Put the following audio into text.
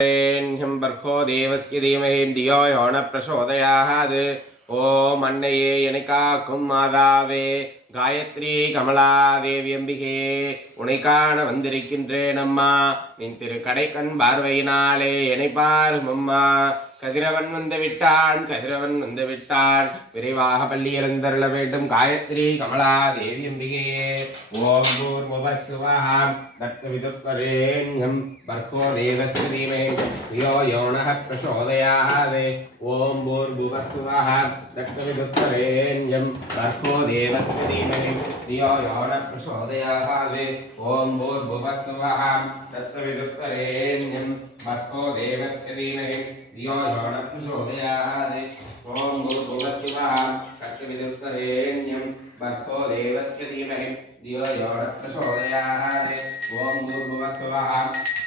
बर्खो देवस्य धीमहि धियो यो न प्रचोदयात् ओम अन्नये एनकाक्कुम मातावे காயத்ரி கமலாதேவி அம்பிகே உனைக்காண வந்திருக்கின்றேன் அம்மா நின் திரு கடைக்கண் பார்வையினாலே என்னை பாரும் அம்மா கதிரவன் வந்து விட்டான் விரைவாக பள்ளி எழுந்தருள வேண்டும் காயத்ரி கமலாதேவி அம்பிகே ஓம் பூர்வசுவஹாம் தத்விதுப்பரேண்யம் பர்கோ தேவஸ்ய தீமஹி धियो यो नः प्रचोदयात् ஓம் பூர்வசுவஹாம் தத்விதுப்பரேண்யம் பர்கோ தேவஸ்ய धीमहि धियो यो नः प्रचोदयात् ओम भूर्भुवस्सुवः तत्सवितुर्वरेण्यं भर्गो देवस्य धीमहि धियो यो नः प्रचोदयात् ओम भूर्भुवस्सुवः तत्सवितुर्वरेण्यं भर्गो देवस्य धीमहि धियो यो नः प्रचोदयात् ओम भूर्भुवस्सुवः